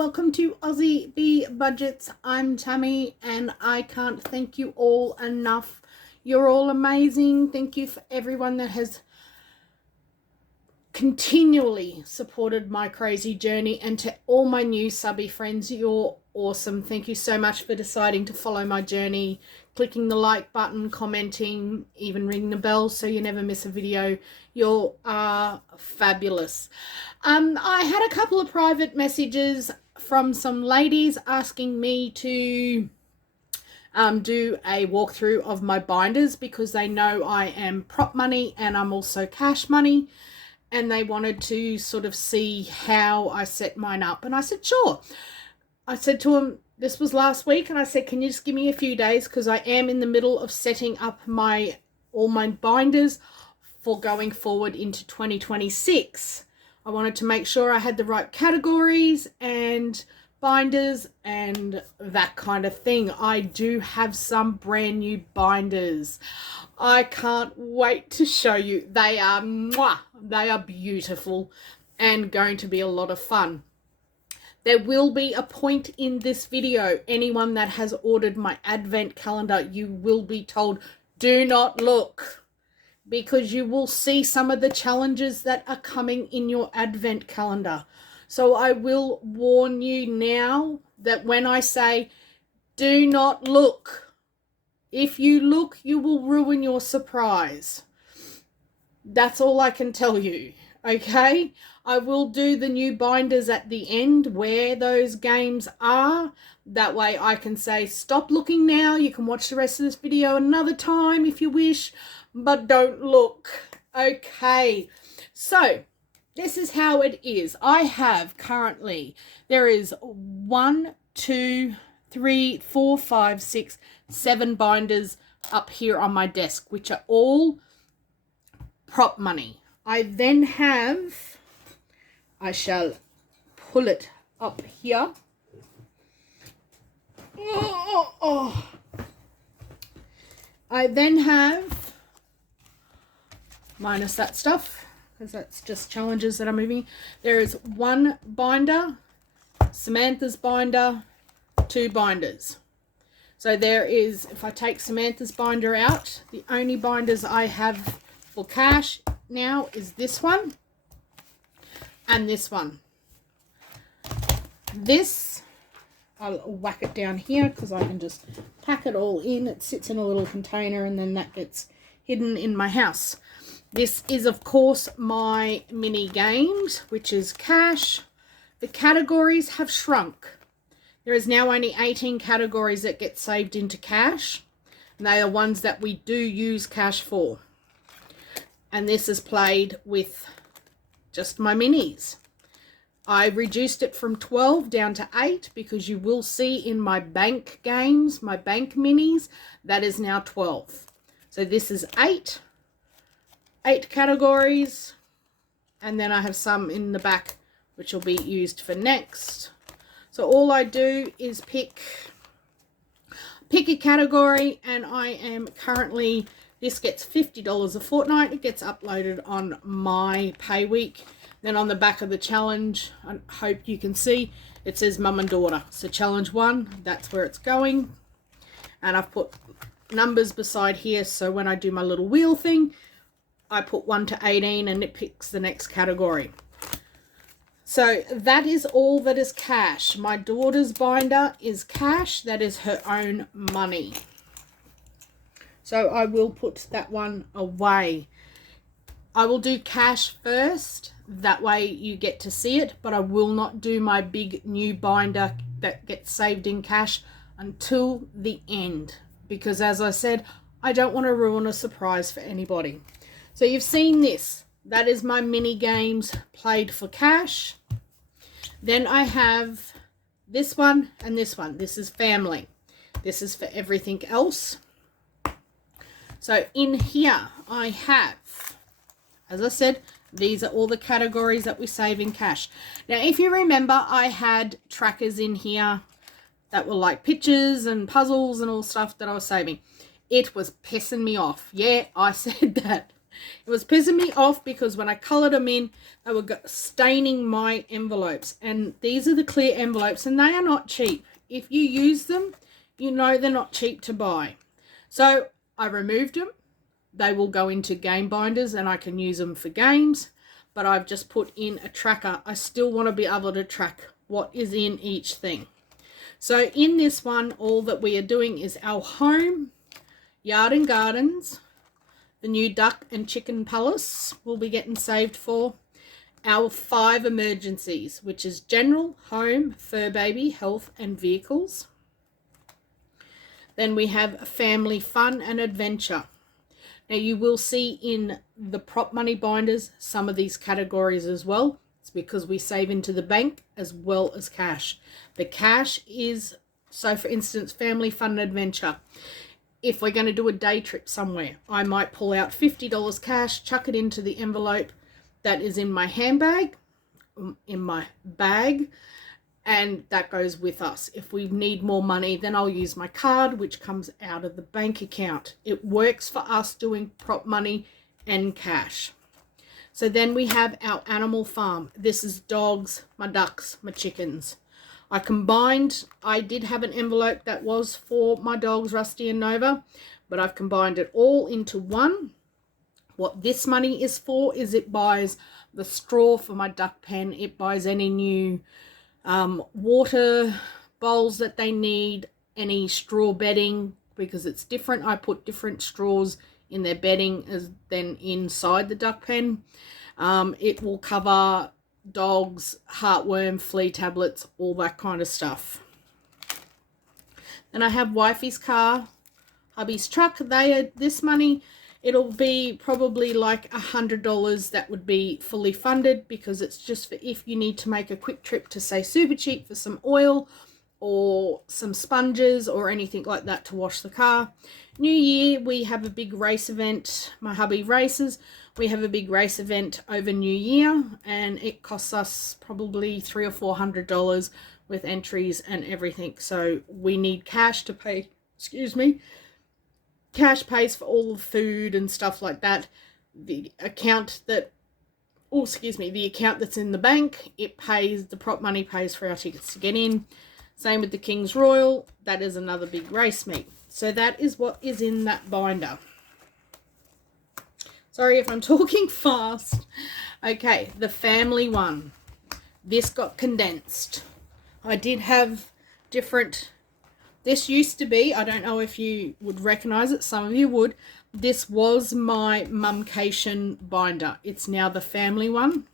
welcome to Aussie Bee Budgets. I'm Tammy and I can't thank you all enough. You're all amazing. Thank you for everyone that has continually supported my crazy journey, and to all my new subby friends, you're awesome. Thank you so much for deciding to follow my journey, clicking the like button, commenting, even ringing the bell so you never miss a video. You are fabulous. I had a couple of private messages from some ladies asking me to do a walkthrough of my binders because they know I am prop money and I'm also cash money, and they wanted to sort of see how I set mine up. And I said, sure. I said to them, this was last week, and I said, can you just give me a few days because I am in the middle of setting up all my binders for going forward into 2026. I wanted to make sure I had the right categories and binders and that kind of thing. I do have some brand new binders. I can't wait to show you. They are mwah, they are beautiful and going to be a lot of fun. There will be a point in this video, anyone that has ordered my advent calendar, you will be told, do not look, because you will see some of the challenges that are coming in your advent calendar. So I will warn you now that when I say do not look, if you look, you will ruin your surprise. That's all I can tell you, okay? I will do the new binders at the end where those games are. That way I can say, stop looking now. You can watch the rest of this video another time if you wish, but don't look. Okay, so this is how it is. I have currently, there is 1, 2, 3, 4, 5, 6, 7 binders up here on my desk, which are all prop money. I then have, I shall pull it up here. I then have, minus that stuff, because that's just challenges that I'm moving. There is 1 binder, Samantha's binder, 2 binders. So there is, if I take Samantha's binder out, the only binders I have for cash now is this one and this one. This, I'll whack it down here because I can just pack it all in. It sits in a little container and then that gets hidden in my house. This is, of course, my mini games, which is cash. The categories have shrunk. There is now only 18 categories that get saved into cash. And they are ones that we do use cash for. And this is played with just my minis. I reduced it from 12 down to 8 because you will see in my bank games, my bank minis, that is now 12. So this is 8 categories. And then I have some in the back which will be used for next. So all I do is pick a category, and I am currently, this gets $50 a fortnight. It gets uploaded on my pay week. Then on the back of the challenge, I hope you can see, it says mum and daughter. So challenge 1, that's where it's going. And I've put numbers beside here, so when I do my little wheel thing, I put 1 to 18 and it picks the next category. So that is all that is cash. My daughter's binder is cash. That is her own money. So I will put that one away. I will do cash first. That way you get to see it. But I will not do my big new binder that gets saved in cash until the end. Because as I said, I don't want to ruin a surprise for anybody. So you've seen this. That is my mini games played for cash. Then I have this one and this one. This is family. This is for everything else. So in here I have, as I said, these are all the categories that we save in cash. Now, if you remember, I had trackers in here that were like pictures and puzzles and all stuff that I was saving. It was pissing me off. Yeah, I said that. It was pissing me off because when I coloured them in, they were staining my envelopes. And these are the clear envelopes, and they are not cheap. If you use them, you know they're not cheap to buy. So I removed them. They will go into game binders and I can use them for games. But I've just put in a tracker. I still want to be able to track what is in each thing. So in this one, all that we are doing is our home, yard and gardens, the new duck and chicken palace will be getting saved for, our 5 emergencies, which is general, home, fur baby, health and vehicles. Then we have family fun and adventure. Now you will see in the prop money binders some of these categories as well. It's because we save into the bank as well as cash. The cash is, so for instance, family fun and adventure. If we're going to do a day trip somewhere, I might pull out $50 cash, chuck it into the envelope that is in my handbag, in my bag, and that goes with us. If we need more money, then I'll use my card, which comes out of the bank account. It works for us doing prop money and cash. So then we have our animal farm. This is dogs, my ducks, my chickens. I did have an envelope that was for my dogs, Rusty and Nova, but I've combined it all into one. What this money is for is it buys the straw for my duck pen. It buys any new water bowls that they need, any straw bedding, because it's different. I put different straws in their bedding than inside the duck pen. It will cover dogs, heartworm, flea tablets, all that kind of stuff. Then I have wifey's car, hubby's truck. This money, it'll be probably like $100 that would be fully funded, because it's just for if you need to make a quick trip to, say, Super Cheap for some oil or some sponges or anything like that to wash the car. New Year, we have a big race event. My hubby races. We have a big race event over New Year, and it costs us probably $300 or $400 with entries and everything. So we need cash to pay, cash pays for all the food and stuff like that. The account that's in the bank, it pays, the prop money pays for our tickets to get in. Same with the King's Royal. That is another big race meet. So that is what is in that binder. Sorry if I'm talking fast. Okay, the family one. This got condensed. I did have different... This used to be, I don't know if you would recognize it, some of you would. This was my Mumcation binder. It's now the family one.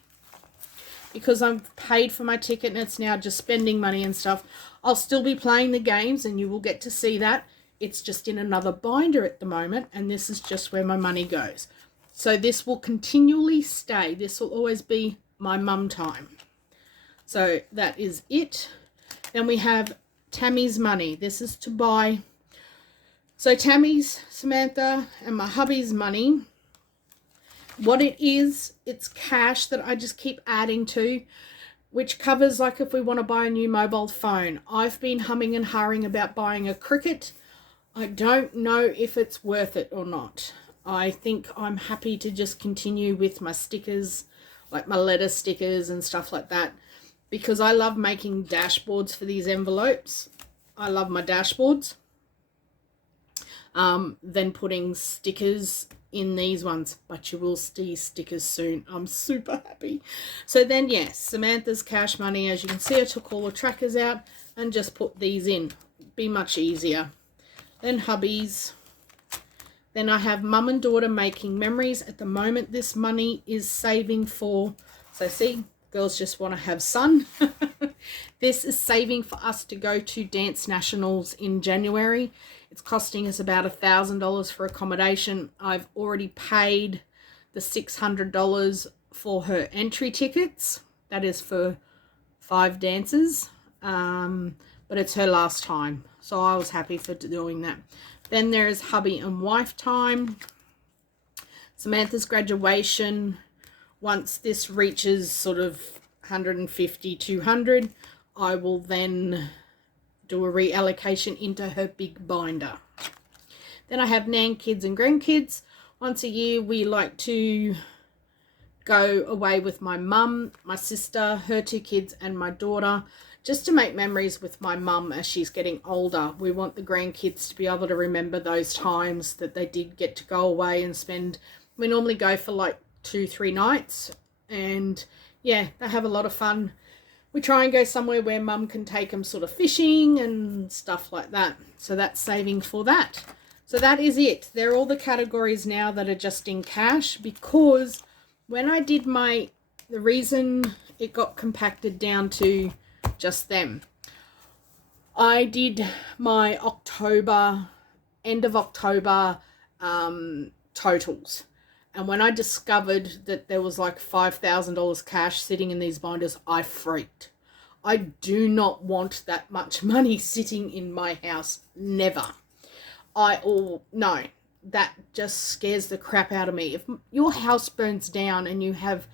Because I've paid for my ticket and it's now just spending money and stuff. I'll still be playing the games and you will get to see that. It's just in another binder at the moment, and this is just where my money goes. So this will continually stay. This will always be my mum time. So that is it. Then we have Tammy's money. This is to buy. So Tammy's, Samantha, and my hubby's money. What it is, it's cash that I just keep adding to, which covers, like, if we want to buy a new mobile phone. I've been humming and hawing about buying a Cricket. I don't know if it's worth it or not. I think I'm happy to just continue with my stickers, like my letter stickers and stuff like that, because I love making dashboards for these envelopes. I love my dashboards. Then putting stickers in these ones, but you will see stickers soon. I'm super happy. So then, yes, Samantha's cash money, as you can see, I took all the trackers out and just put these in. Be much easier. Then hubbies. Then I have mum and daughter making memories. At the moment, this money is saving for, so see, girls just want to have sun. This is saving for us to go to Dance Nationals in January. It's costing us about $1,000 for accommodation. I've already paid the $600 for her entry tickets. That is for 5 dances. But it's her last time. So I was happy for doing that. Then there's hubby and wife time. Samantha's graduation. Once this reaches sort of 150, 200, I will then do a reallocation into her big binder. Then I have Nan kids and grandkids. Once a year we like to go away with my mum, my sister, her 2 kids and my daughter, just to make memories with my mum as she's getting older. We want the grandkids to be able to remember those times that they did get to go away and spend. We normally go for like 2-3 nights, and yeah, they have a lot of fun. We try and go somewhere where mum can take them sort of fishing and stuff like that. So that's saving for that. So that is it. They're all the categories now that are just in cash, because when I did the reason it got compacted down to just them, I did my end of October totals. And when I discovered that there was like $5,000 cash sitting in these binders, I freaked. I do not want that much money sitting in my house. Never. No, that just scares the crap out of me. If your house burns down and you have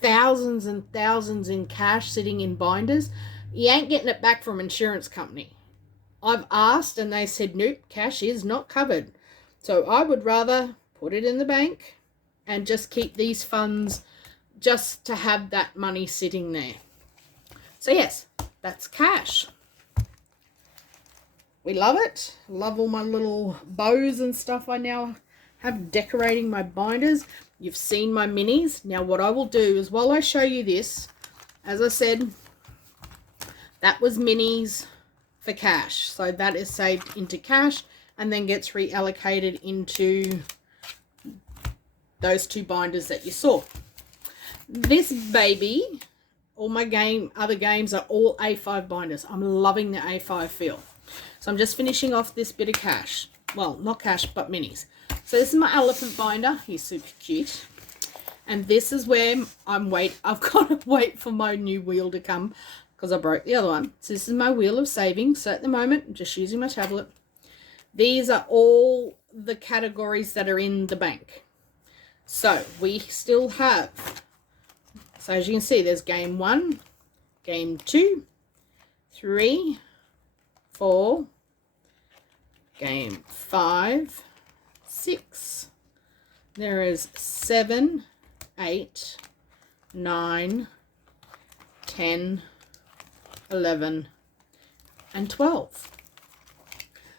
thousands and thousands in cash sitting in binders, you ain't getting it back from insurance company. I've asked and they said, nope, cash is not covered. So I would rather put it in the bank and just keep these funds just to have that money sitting there. So yes, that's cash. We love it. Love all my little bows and stuff I now have decorating my binders. You've seen my minis. Now what I will do is, while I show you this, as I said, that was minis for cash. So that is saved into cash and then gets reallocated into those 2 binders that you saw. This baby, all my other games are all A5 binders. I'm loving the A5 feel. So I'm just finishing off this bit of cash. Well, not cash, but minis. So this is my elephant binder. He's super cute. And this is where I've got to wait for my new wheel to come because I broke the other one. So this is my wheel of savings. So at the moment, I'm just using my tablet. These are all the categories that are in the bank. So we still have, so as you can see, there's game 1, game 2, 3, 4, game 5, 6, there is 7, 8, 9, 10, 11, and 12.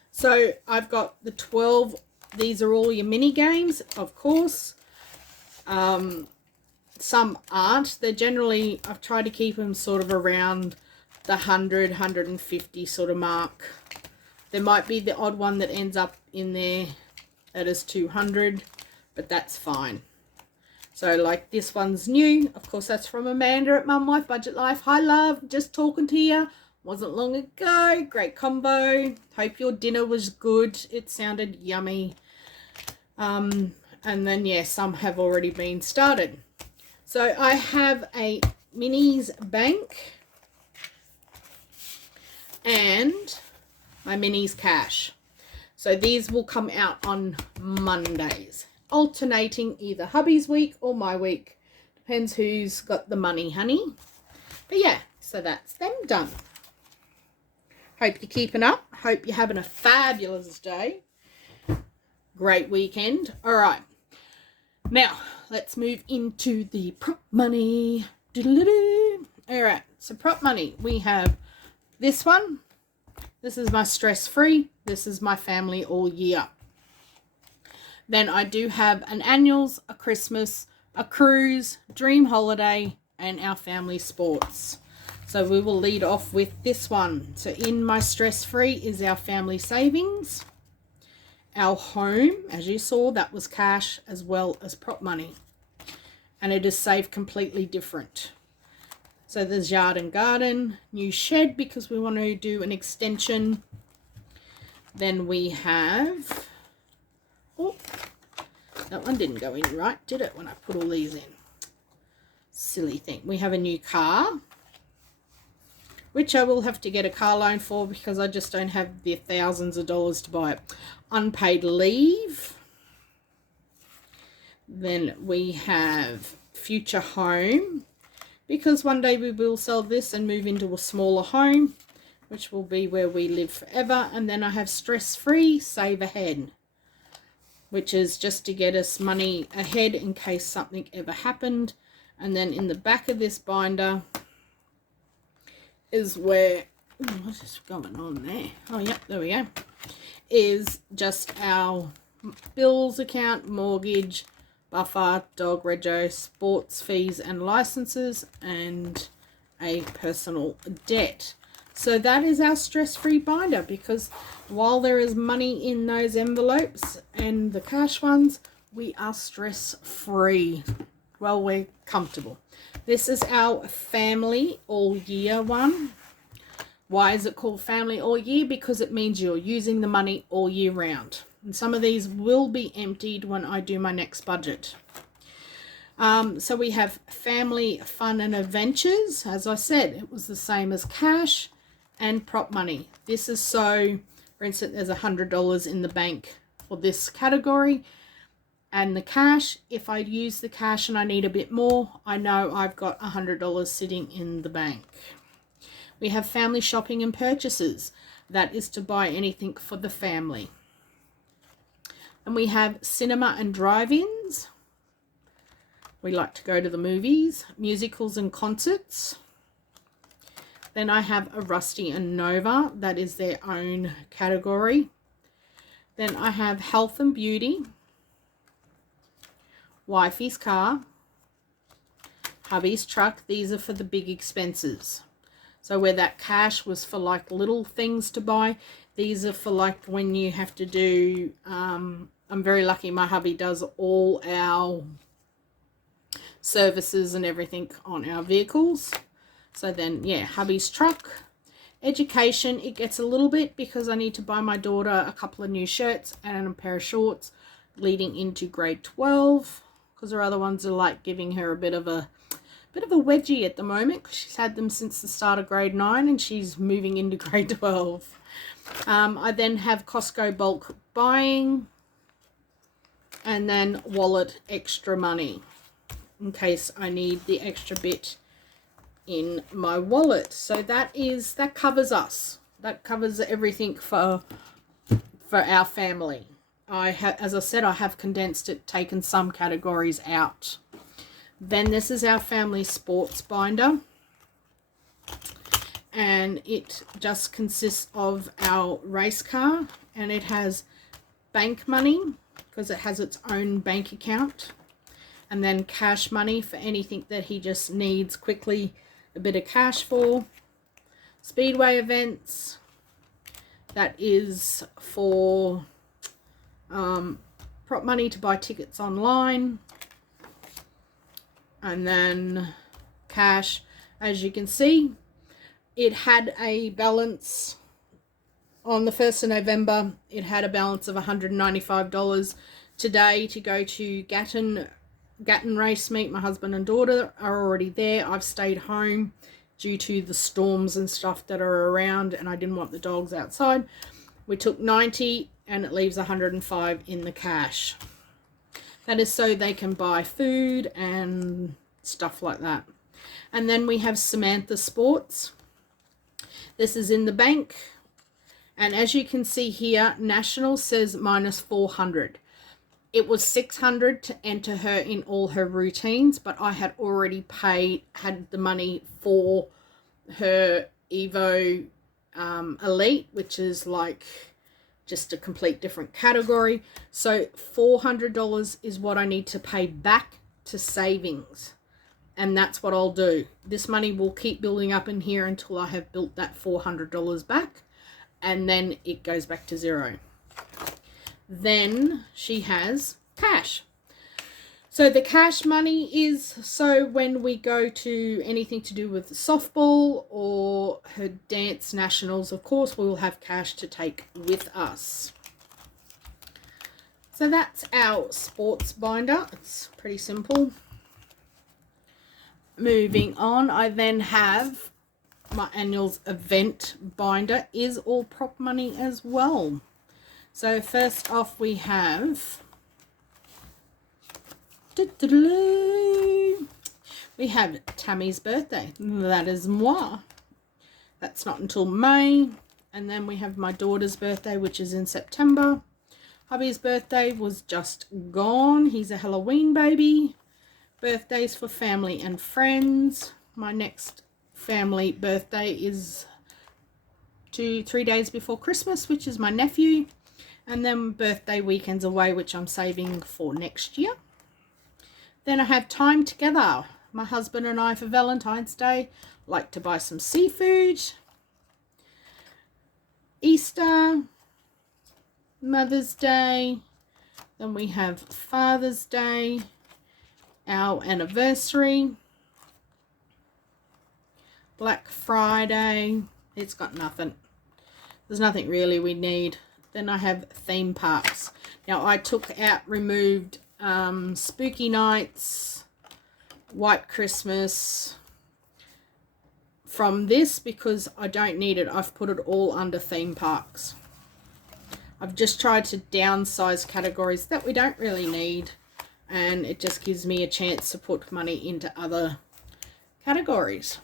So I've got the 12, these are all your mini games, of course. Some aren't. They're generally, I've tried to keep them sort of around the 100, 150 sort of mark. There might be the odd one that ends up in there that is 200, but that's fine. So like this one's new. Of course, that's from Amanda at Mum Life Budget Life. Hi love, just talking to you. Wasn't long ago. Great combo. Hope your dinner was good. It sounded yummy. And then yeah, some have already been started. So I have a minis bank and my minis cash. So these will come out on Mondays, alternating either hubby's week or my week. Depends who's got the money, honey. But yeah, so that's them done. Hope you're keeping up. Hope you're having a fabulous day. Great weekend. All right. Now, let's move into the prop money. All right. So prop money. We have this one. This is my stress-free. This is my family all year. Then I do have an annuals, a Christmas, a cruise, dream holiday, and our family sports. So we will lead off with this one. So in my stress-free is our family savings. Our home, as you saw, that was cash as well as prop money. And it is saved completely different. So there's yard and garden, new shed because we want to do an extension. Then we have, oh, that one didn't go in right, did it, when I put all these in? Silly thing. We have a new car, which I will have to get a car loan for because I just don't have the thousands of dollars to buy it. Unpaid leave. Then we have future home, because one day we will sell this and move into a smaller home, which will be where we live forever. And then I have stress-free, save ahead. which is just to get us money ahead in case something ever happened. And then in the back of this binder is where, what is going on there? Oh, yep, there we go. Is just our bills account, mortgage, buffer, dog rego, sports fees and licenses, and a personal debt. So that is our stress-free binder, because while there is money in those envelopes and the cash ones, we are stress-free. Well, we're comfortable. This is our family all year one. Why is it called family all year? Because it means you're using the money all year round. And some of these will be emptied when I do my next budget. So we have family fun and adventures. As I said, it was the same as cash and prop money. This is so, for instance, there's $100 in the bank for this category. And the cash, if I use the cash and I need a bit more, I know I've got $100 sitting in the bank. We have family shopping and purchases. That is to buy anything for the family. And we have cinema and drive-ins. We like to go to the movies, musicals and concerts. Then I have a Rusty and Nova. That is their own category. Then I have health and beauty, wifey's car, hubby's truck. These are for the big expenses. So where that cash was for like little things to buy, these are for like when you have to do, I'm very lucky my hubby does all our services and everything on our vehicles. So then, yeah, hubby's truck. Education, it gets a little bit because I need to buy my daughter a couple of new shirts and a pair of shorts leading into grade 12, because her other ones are like giving her a bit of a wedgie at the moment, because she's had them since the start of grade 9 and she's moving into grade 12. I then have Costco bulk buying, and then wallet extra money in case I need the extra bit in my wallet. So that covers us. That covers everything for our family. As I said, I have condensed it, taken some categories out. Then this is our family sports binder, and it just consists of our race car, and it has bank money because it has its own bank account, and then cash money for anything that he just needs quickly a bit of cash for. Speedway events, that is for prop money to buy tickets online. And then cash, as you can see, it had a balance on the 1st of November. It had a balance of $195. Today, to go to Gatton race meet, my husband and daughter are already there. I've stayed home due to the storms and stuff that are around, and I didn't want the dogs outside. We took 90 and it leaves 105 in the cash. That is so they can buy food and stuff like that. And then we have Samantha Sports. This is in the bank. And as you can see here, National says minus 400. It was 600 to enter her in all her routines, but I had already had the money for her Evo Elite, which is like just a complete different category. So $400 is what I need to pay back to savings, and that's what I'll do. This money will keep building up in here until I have built that $400 back, and then it goes back to zero. Then she has cash. So the cash money is so when we go to anything to do with softball or her dance nationals, of course, we will have cash to take with us. So that's our sports binder. It's pretty simple. Moving on, I then have my annuals event binder, is all prop money as well. So first off we have Tammy's birthday. That is moi. That's not until May. And then we have my daughter's birthday, which is in September. Hubby's birthday was just gone. He's a Halloween baby. Birthdays for family and friends. My next family birthday is 2-3 days before Christmas, which is my nephew. And then birthday weekends away, which I'm saving for next year. Then I have time together. My husband and I for Valentine's Day like to buy some seafood. Easter, Mother's Day, then we have Father's Day, our anniversary, Black Friday. It's got nothing. There's nothing really we need. Then I have theme parks. Now I removed Spooky Nights, White Christmas from this because I don't need it. I've put it all under theme parks. I've just tried to downsize categories that we don't really need, and it just gives me a chance to put money into other categories.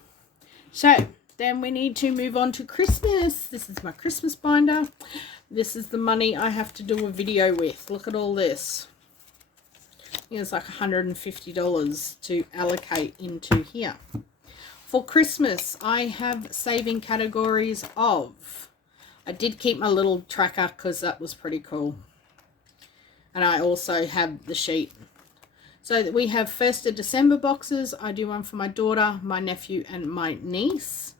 So then we need to move on to Christmas. This is my Christmas binder. This is the money I have to do a video with. Look at all this. It's like $150 to allocate into here. For Christmas, I have saving categories of... I did keep my little tracker because that was pretty cool. And I also have the sheet. So we have 1st of December boxes. I do one for my daughter, my nephew, and my niece.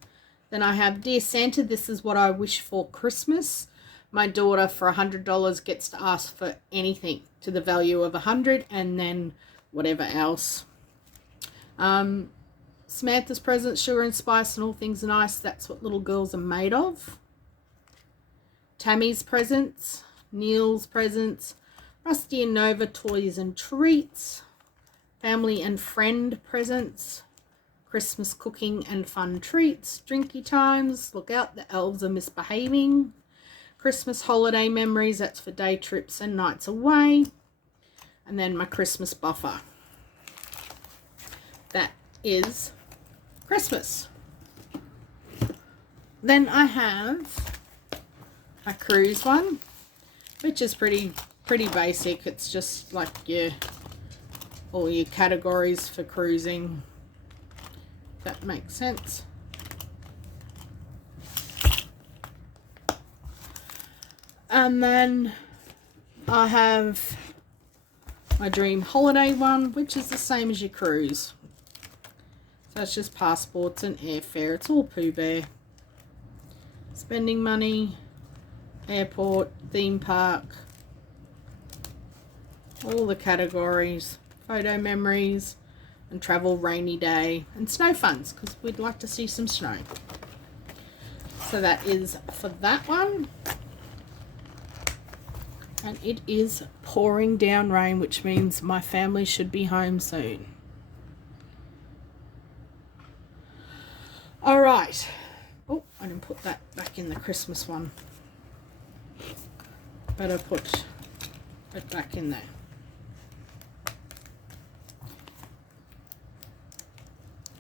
Then I have Dear Santa, this is what I wish for Christmas. My daughter, for $100, gets to ask for anything to the value of $100, and then whatever else. Samantha's presents, sugar and spice and all things nice. That's what little girls are made of. Tammy's presents, Neil's presents, Rusty and Nova toys and treats, family and friend presents, Christmas cooking and fun treats, drinky times, look out, the elves are misbehaving, Christmas holiday memories, that's for day trips and nights away, and then my Christmas buffer. That is Christmas. Then I have a cruise one, which is pretty basic. It's just like all your categories for cruising. If that makes sense. And then I have my dream holiday one, which is the same as your cruise. So it's just passports and airfare. It's all Pooh Bear. Spending money, airport, theme park, all the categories, photo memories, and travel rainy day, and snow funds, because we'd like to see some snow. So that is for that one. And it is pouring down rain, which means my family should be home soon. All right. Oh, I didn't put that back in the Christmas one. Better put it back in there.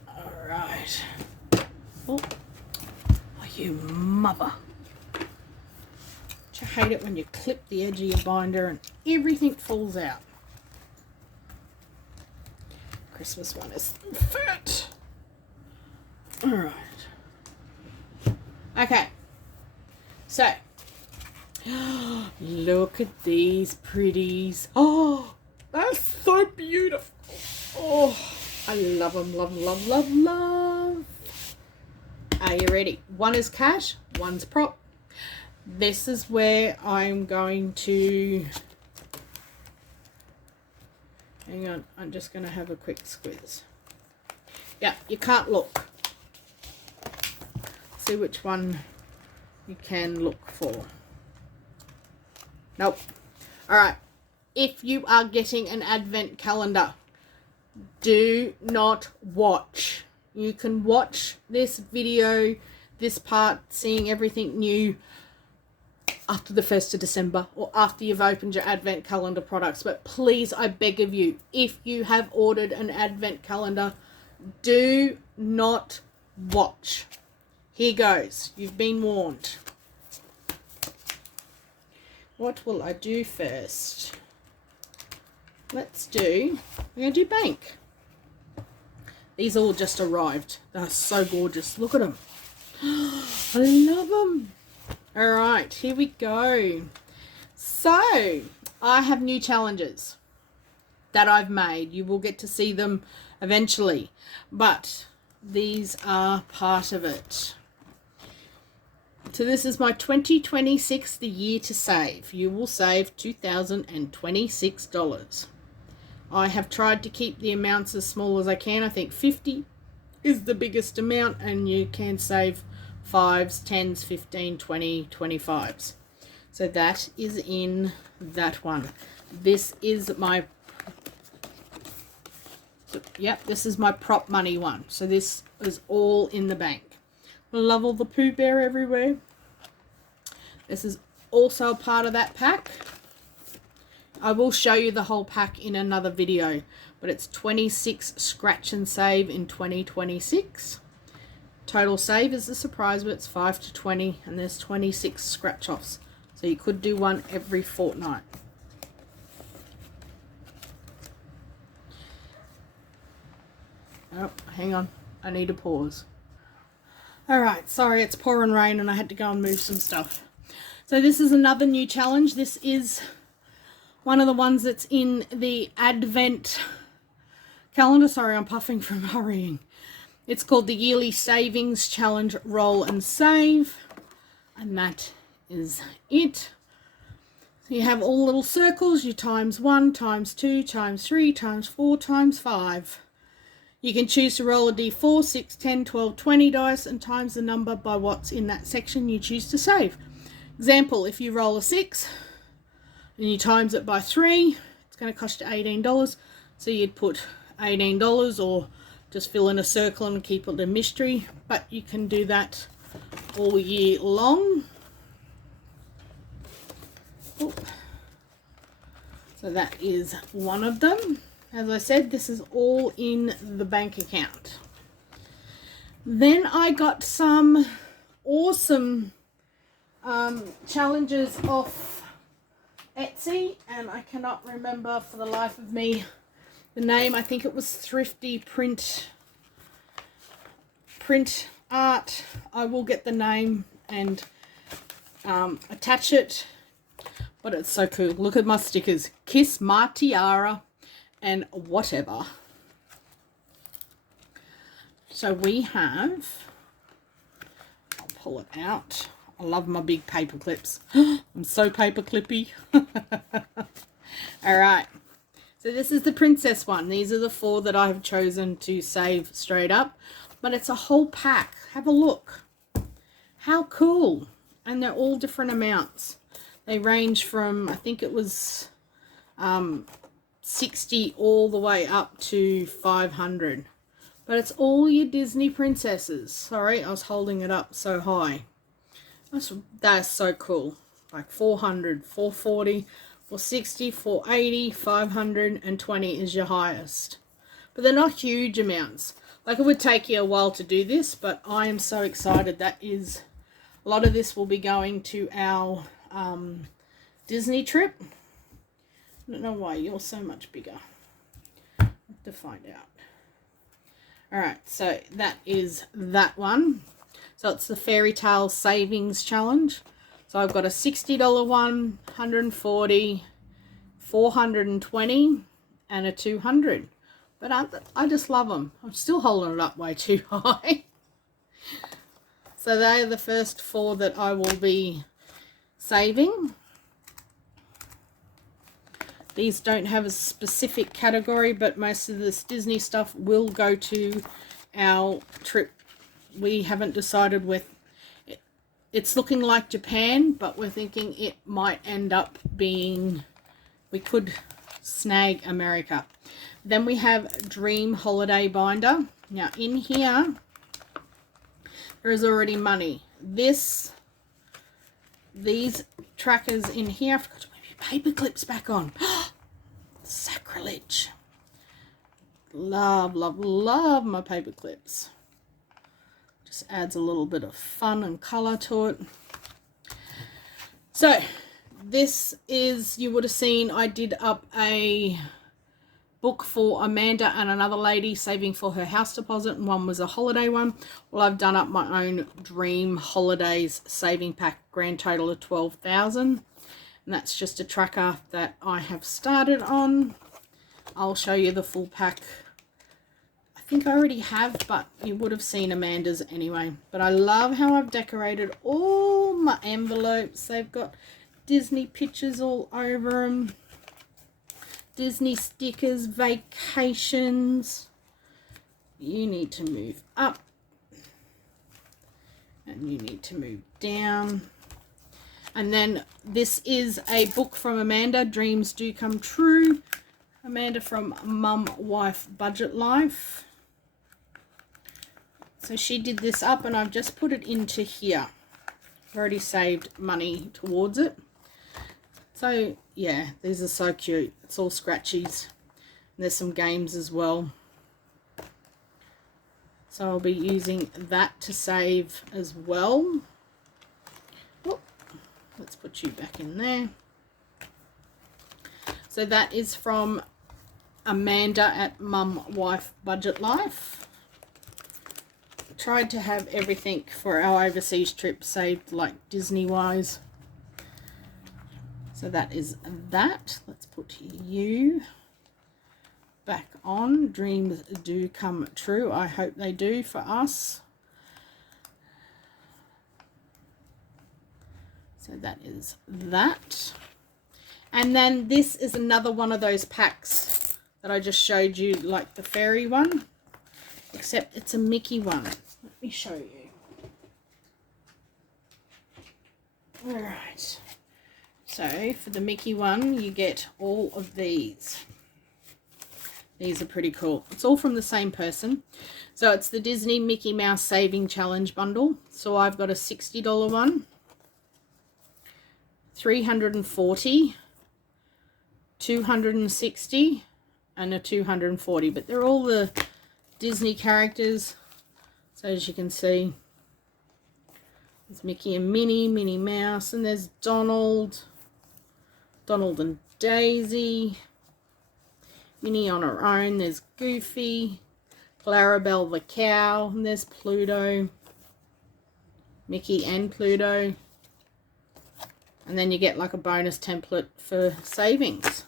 All right. Oh, you mother. I hate it when you clip the edge of your binder and everything falls out. Christmas one is fat. All right. Okay. So, look at these pretties. Oh, that's so beautiful. Oh, I love them. Love, love, love, love. Are you ready? One is cash, one's prop. This is where I'm going to... Hang on, I'm just going to have a quick squeeze. Yeah, you can't look. See which one you can look for. Nope. Alright. If you are getting an advent calendar, do not watch. You can watch this video, this part, seeing everything new, after the 1st of December or after you've opened your advent calendar products. But please, I beg of you, if you have ordered an advent calendar, do not watch. Here goes. You've been warned. what will I do first? I'm going to do bank. These all just arrived. They're so gorgeous. Look at them. I love them. All right, here we go. So I have new challenges that I've made. You will get to see them eventually, but these are part of it. So this is my 2026, the year to save. You will save $2,026. I have tried to keep the amounts as small as I can. I think 50 is the biggest amount, and you can save 5s, 10s, 15, 20, 25s. So that is in that one. This is my, this is my prop money one. So this is all in the bank. I love all the Pooh Bear everywhere. This is also a part of that pack. I will show you the whole pack in another video, but it's 26 scratch and save in 2026. Total save is a surprise, but it's 5 to 20, and there's 26 scratch offs. So you could do one every fortnight. Oh, hang on. I need a pause. Alright, sorry, it's pouring rain and I had to go and move some stuff. So this is another new challenge. This is one of the ones that's in the Advent calendar. Sorry, I'm puffing from hurrying. It's called the Yearly Savings Challenge Roll and Save. And that is it. So you have all little circles. You times 1, times 2, times 3, times 4, times 5. You can choose to roll a d4, 6, 10, 12, 20 dice and times the number by what's in that section you choose to save. Example, if you roll a 6 and you times it by 3, it's going to cost you $18. So you'd put $18 or just fill in a circle and keep it a mystery. But you can do that all year long. Ooh. So that is one of them. As I said, this is all in the bank account. Then I got some awesome challenges off Etsy, and I cannot remember for the life of me the name. I think it was Thrifty Print Art. I will get the name and attach it, but it's so cool. Look at my stickers. Kiss my tiara and whatever. So we have, I'll pull it out. I love my big paper clips. I'm so paper clippy. All right. So this is the princess one. These are the 4 that I have chosen to save straight up. But it's a whole pack. Have a look. How cool. And they're all different amounts. They range from, I think it was 60 all the way up to 500. But it's all your Disney princesses. Sorry, I was holding it up so high. That's so cool. Like 400, 440, 460, 480, 520 is your highest. But they're not huge amounts. Like, it would take you a while to do this, but I am so excited. That is, a lot of this will be going to our Disney trip. I don't know why you're so much bigger. I have to find out. Alright, so that is that one. So it's the Fairy Tale Savings Challenge. So I've got a $60 one, 140, 420, and a 200. But I just love them. I'm still holding it up way too high. So they are the first 4 that I will be saving. These don't have a specific category, but most of this Disney stuff will go to our trip. We haven't decided with it. It's looking like Japan, but we're thinking it might end up being, we could snag America. Then we have Dream Holiday Binder. Now in here, there is already money. These trackers in here, I forgot to move your paper clips back on. Sacrilege. Love, love, love my paper clips. Just adds a little bit of fun and color to it. So this is, you would have seen I did up a book for Amanda and another lady saving for her house deposit, and one was a holiday one. Well, I've done up my own dream holidays saving pack, grand total of 12,000, and that's just a tracker that I have started on. I'll show you the full pack. I think I already have, but you would have seen Amanda's anyway. But I love how I've decorated all my envelopes. They've got Disney pictures all over them. Disney stickers, vacations. You need to move up. And you need to move down. And then this is a book from Amanda, Dreams Do Come True. Amanda from Mum Wife Budget Life. So she did this up and I've just put it into here. I've already saved money towards it. So yeah, these are so cute. It's all scratchies. And there's some games as well. So I'll be using that to save as well. Oh, let's put you back in there. So that is from Amanda at Mum Wife Budget Life. Tried to have everything for our overseas trip saved, like Disney wise. So that is that. Let's put you back on. Dreams do come true. I hope they do for us. So that is that. And then this is another one of those packs that I just showed you, like the fairy one, except it's a Mickey one. Let me show you. All right. So for the Mickey one, you get all of these. These are pretty cool. It's all from the same person. So it's the Disney Mickey Mouse Saving Challenge bundle. So I've got a $60 one, 340, 260, and a 240. But they're all the Disney characters. So as you can see, there's Mickey and Minnie, Minnie Mouse, and there's Donald and Daisy, Minnie on her own, there's Goofy, Clarabelle the cow, and there's Pluto, Mickey and Pluto, and then you get like a bonus template for savings.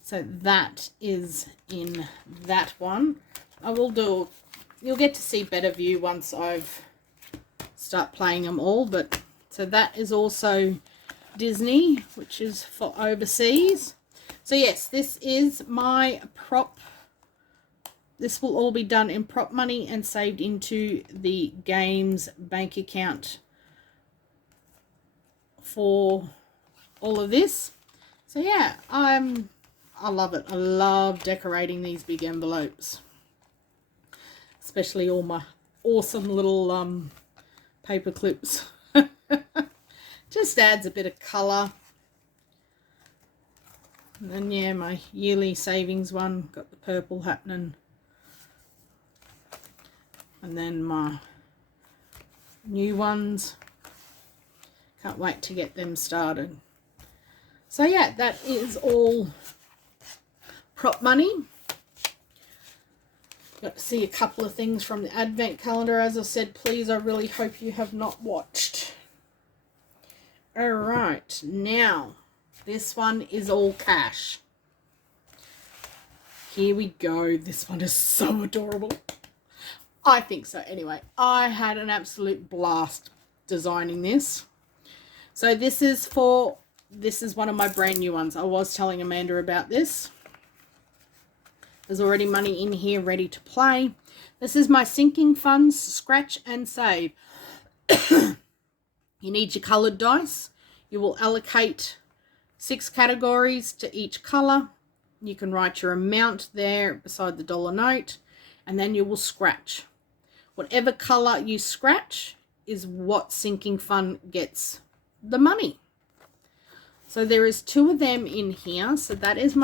So that is in that one. I will do, you'll get to see better view once I've start playing them all, but so that is also Disney, which is for overseas. So yes, this is my prop. This will all be done in prop money and saved into the games bank account for all of this. So yeah, I love it. I love decorating these big envelopes, especially all my awesome little paper clips. Just adds a bit of colour. And then yeah, my yearly savings one, got the purple happening. And then my new ones, can't wait to get them started. So yeah, that is all prop money. Got to see a couple of things from the advent calendar. As I said, please, I really hope you have not watched. All right, now this one is all cash. Here we go. This one is so adorable. I think so. Anyway, I had an absolute blast designing this. So this is one of my brand new ones. I was telling Amanda about this. There's already money in here ready to play. This is my sinking funds, scratch and save. You need your coloured dice. You will allocate 6 categories to each colour. You can write your amount there beside the dollar note, and then you will scratch. Whatever colour you scratch is what sinking fund gets the money. So there is 2 of them in here. So that is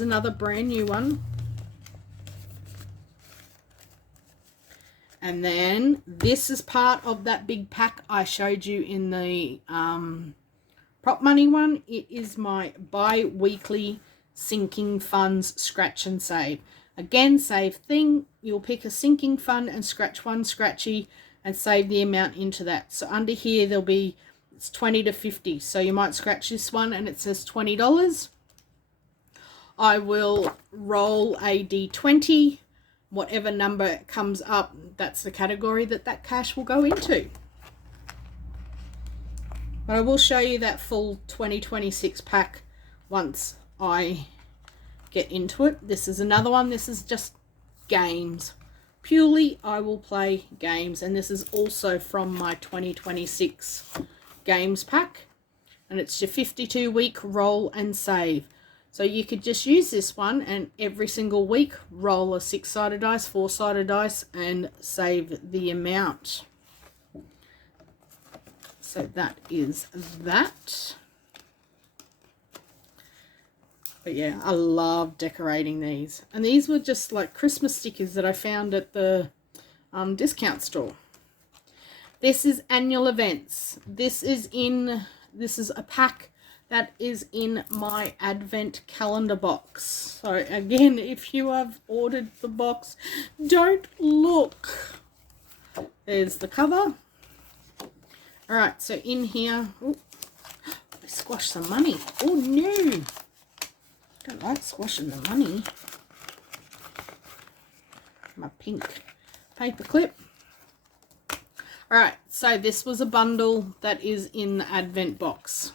another brand new one. And then this is part of that big pack I showed you in the prop money one, it is my bi-weekly sinking funds scratch and save. Again, save thing, you'll pick a sinking fund and scratch one scratchy and save the amount into that. So under here there'll be, it's 20 to 50, so you might scratch this one and it says $20. I will roll a d20, whatever number comes up, that's the category that that cash will go into. But I will show you that full 2026 pack once I get into it. This is another one. This is just games. Purely I will play games, and this is also from my 2026 games pack, and it's your 52-week roll and save. So you could just use this one and every single week roll a 6-sided dice, 4-sided dice, and save the amount. So that is that. But yeah, I love decorating these. And these were just like Christmas stickers that I found at the discount store. This is annual events. This is a pack that is in my advent calendar box. So again, if you have ordered the box, don't look. There's the cover. All right, so in here, oh, I squashed some money. Oh no, don't like squashing the money. My pink paper clip. All right, so this was a bundle that is in the advent box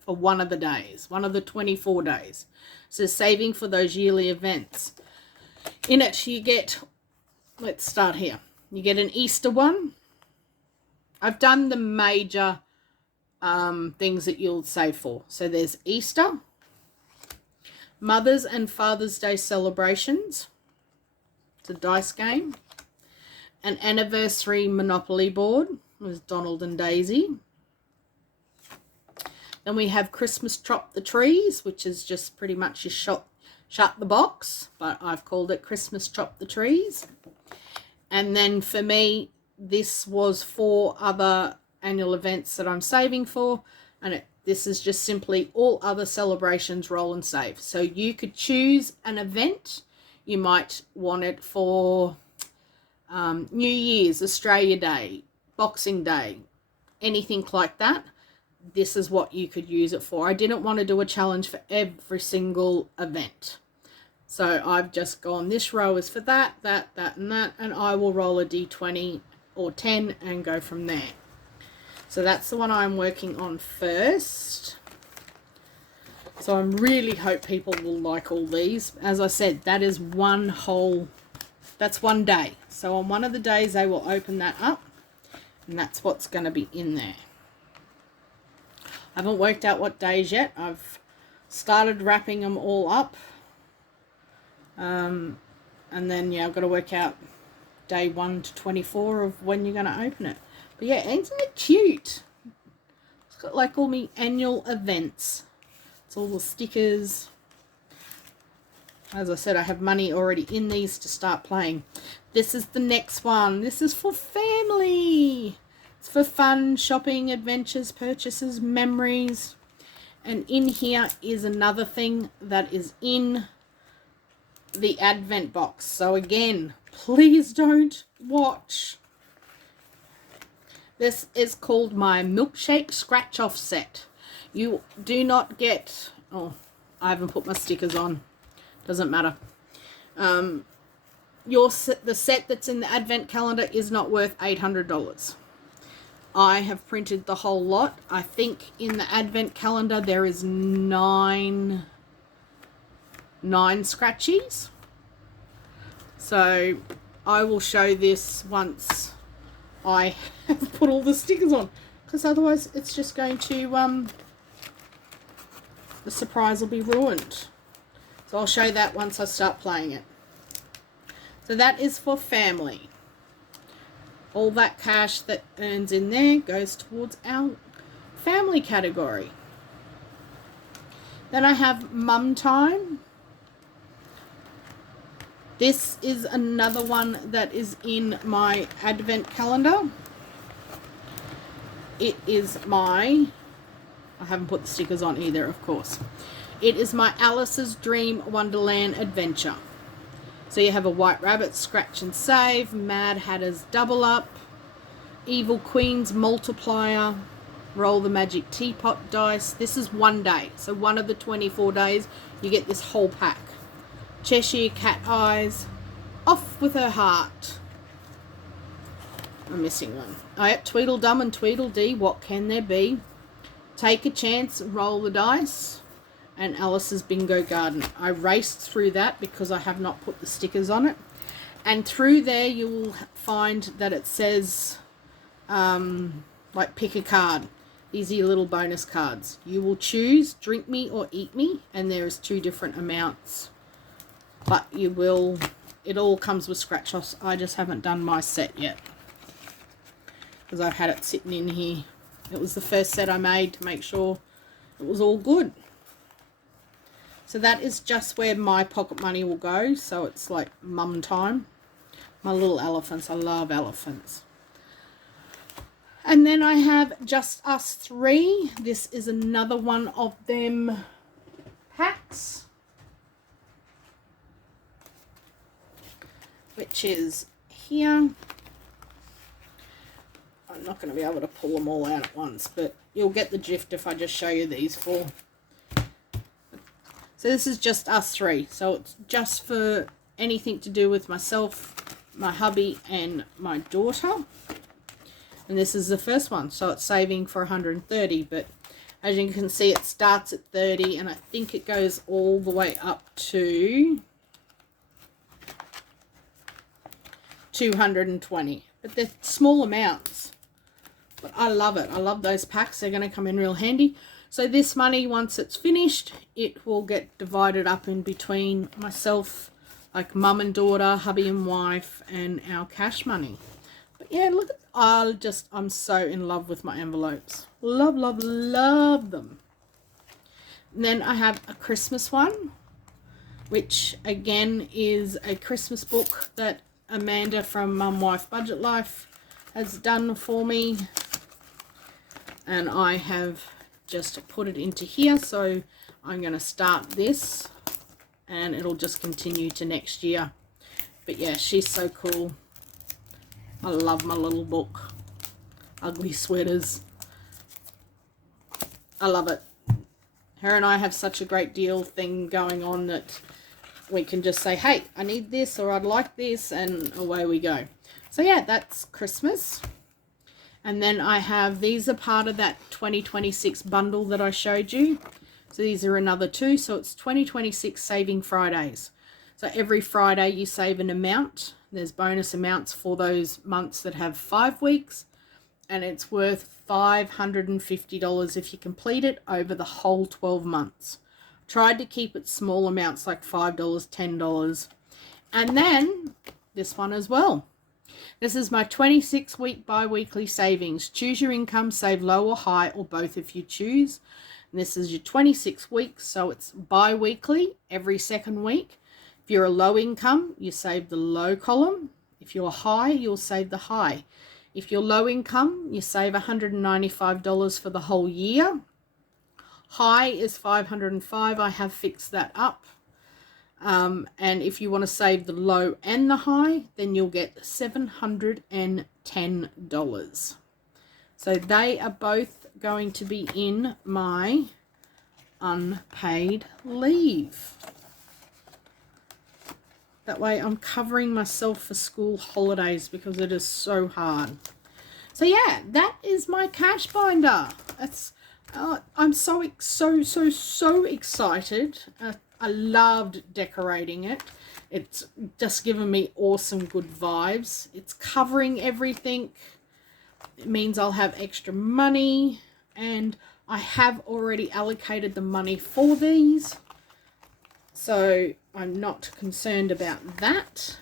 for one of the days, one of the 24 days. So saving for those yearly events. In it you get, let's start here. You get an Easter one. I've done the major things that you'll save for. So there's Easter, Mother's and Father's Day celebrations. It's a dice game. An anniversary Monopoly board with Donald and Daisy. Then we have Christmas Chop the Trees, which is just pretty much your shut the box, but I've called it Christmas Chop the Trees. And then for me, this was 4 other annual events that I'm saving for, and this is just simply all other celebrations roll and save. So you could choose an event. You might want it for New Year's, Australia Day, Boxing Day, anything like that. This is what you could use it for. I didn't want to do a challenge for every single event. So I've just gone, this row is for that, and that, and I will roll a d20 or 10 and go from there. So that's the one I'm working on first. So I really hope people will like all these. As I said, that is that's one day. So on one of the days they will open that up, and that's what's going to be in there. I haven't worked out what days yet. I've started wrapping them all up. And then, yeah, I've got to work out day 1 to 24 of when you're going to open it. But yeah, isn't it cute? It's got like all my annual events. It's all the stickers. As I said, I have money already in these to start playing. This is the next one. This is for family. It's for fun, shopping, adventures, purchases, memories. And in here is another thing that is in the advent box. So again, please don't watch. This is called my milkshake scratch off set. You do not get, oh, I haven't put my stickers on. Doesn't matter. The set that's in the advent calendar is not worth $800. I have printed the whole lot. I think in the advent calendar there is nine scratchies. So I will show this once I have put all the stickers on, because otherwise it's just going to the surprise will be ruined. So I'll show that once I start playing it. So that is for family. All that cash that earns in there goes towards our family category. Then I have mum time. This is another one that is in my advent calendar. It is my I haven't put the stickers on either, of course. It is my Alice's Dream Wonderland Adventure. So you have a White Rabbit, Scratch and Save, Mad Hatter's Double Up, Evil Queen's Multiplier, Roll the Magic Teapot Dice. This is 1 day. So one of the 24 days, you get this whole pack. Cheshire Cat Eyes, Off with Her Heart. I'm missing one. Oh, yeah, Tweedledum and Tweedledee, What Can There Be? Take a Chance, Roll the Dice, and Alice's Bingo Garden. I raced through that because I have not put the stickers on it. And through there you'll find that it says, like, pick a card. These are your little bonus cards. You will choose Drink Me or Eat Me, and there is 2 different amounts. But you will, it all comes with scratch offs. I just haven't done my set yet, because I've had it sitting in here. It was the first set I made to make sure it was all good. So that is just where my pocket money will go. So it's like mum time. My little elephants. I love elephants. And then I have Just Us 3. This is another one of them packs, which is here. I'm not going to be able to pull them all out at once, but you'll get the gist if I just show you these 4. So this is Just Us 3. So it's just for anything to do with myself, my hubby, and my daughter. And this is the first one, so it's saving for 130, but as you can see, it starts at 30, and I think it goes all the way up to 220. But they're small amounts. But I love it. I love those packs. They're going to come in real handy. So this money, once it's finished, it will get divided up in between myself, like mum and daughter, hubby and wife, and our cash money. But yeah, look at, I'm so in love with my envelopes. Love, love, love them. And then I have a Christmas one, which again is a Christmas book that Amanda from Mum Wife Budget Life has done for me. And I have just put it into here. So I'm going to start this and it'll just continue to next year. But yeah, she's so cool. I love my little book. Ugly Sweaters. I love it. Her and I have such a great deal thing going on that we can just say, hey, I need this, or I'd like this, and away we go. So yeah, that's Christmas. And then I have, these are part of that 2026 bundle that I showed you. So these are another 2. So it's 2026 Saving Fridays. So every Friday you save an amount. There's bonus amounts for those months that have 5 weeks. And it's worth $550 if you complete it over the whole 12 months. Tried to keep it small amounts like $5, $10. And then this one as well. This is my 26-week bi-weekly savings. Choose your income, save low or high, or both if you choose. And this is your 26 weeks, so it's bi-weekly, every second week. If you're a low income, you save the low column. If you're high, you'll save the high. If you're low income, you save $195 for the whole year. High is $505. I have fixed that up. And if you want to save the low and the high, then you'll get $710. So they are both going to be in my unpaid leave. That way I'm covering myself for school holidays because it is so hard. So yeah, that is my cash binder. That's I'm so excited. I loved decorating it. It's just given me awesome good vibes. It's covering everything. It means I'll have extra money, and I have already allocated the money for these. So I'm not concerned about that.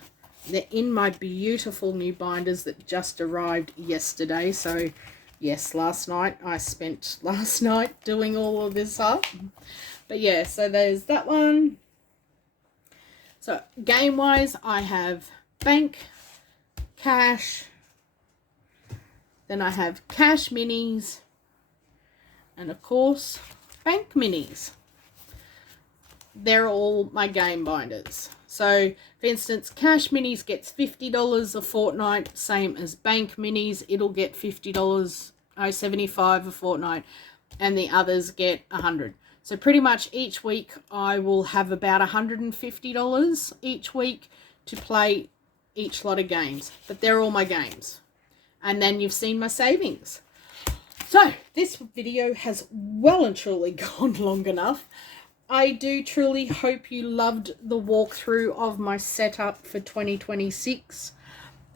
They're in my beautiful new binders that just arrived yesterday. So yes, I spent last night doing all of this up. But yeah, so there's that one. So game wise, I have bank, cash, then I have cash minis, And of course, bank minis. They're all my game binders. So, for instance, Cash Minis gets $50 a fortnight, same as Bank Minis. It'll get $50, $75 a fortnight, and the others get $100. So pretty much each week I will have about $150 each week to play each lot of games. But they're all my games. And then you've seen my savings. So this video has well and truly gone long enough. I do truly hope you loved the walkthrough of my setup for 2026.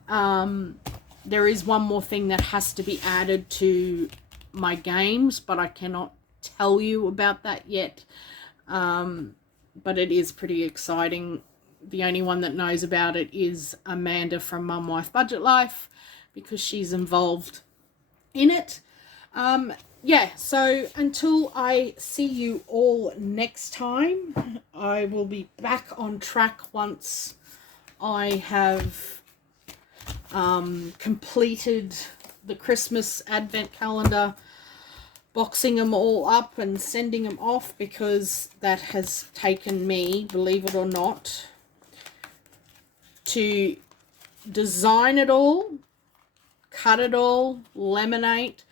There is one more thing that has to be added to my games, but I cannot tell you about that yet. But it is pretty exciting. The only one that knows about it is Amanda from Mum Wife Budget Life, because she's involved in it. Yeah, so until I see you all next time, I will be back on track once I have completed the Christmas Advent calendar, boxing them all up and sending them off, because that has taken me, believe it or not, to design it all, cut it all, laminate,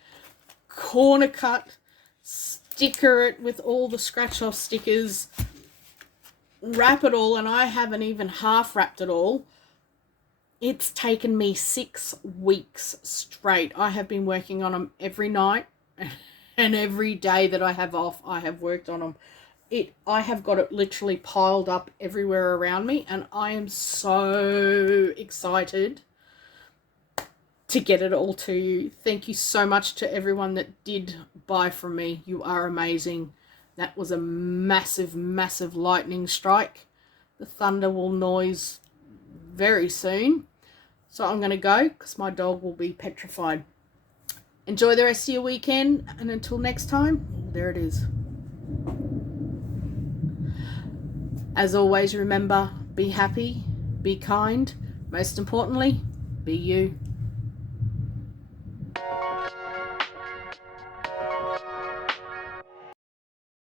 corner cut, sticker it with all the scratch off stickers, wrap it all, and I haven't even half wrapped it all. It's taken me 6 weeks straight. I have been working on them every night, and every day that I have off I have worked on them. I have got it literally piled up everywhere around me, and I am so excited to get it all to you. Thank you so much to everyone that did buy from me. You are amazing. That was a massive, massive lightning strike. The thunder will noise very soon. So I'm going to go because my dog will be petrified. Enjoy the rest of your weekend, and until next time, there it is. As always, remember, be happy, be kind, most importantly, be you.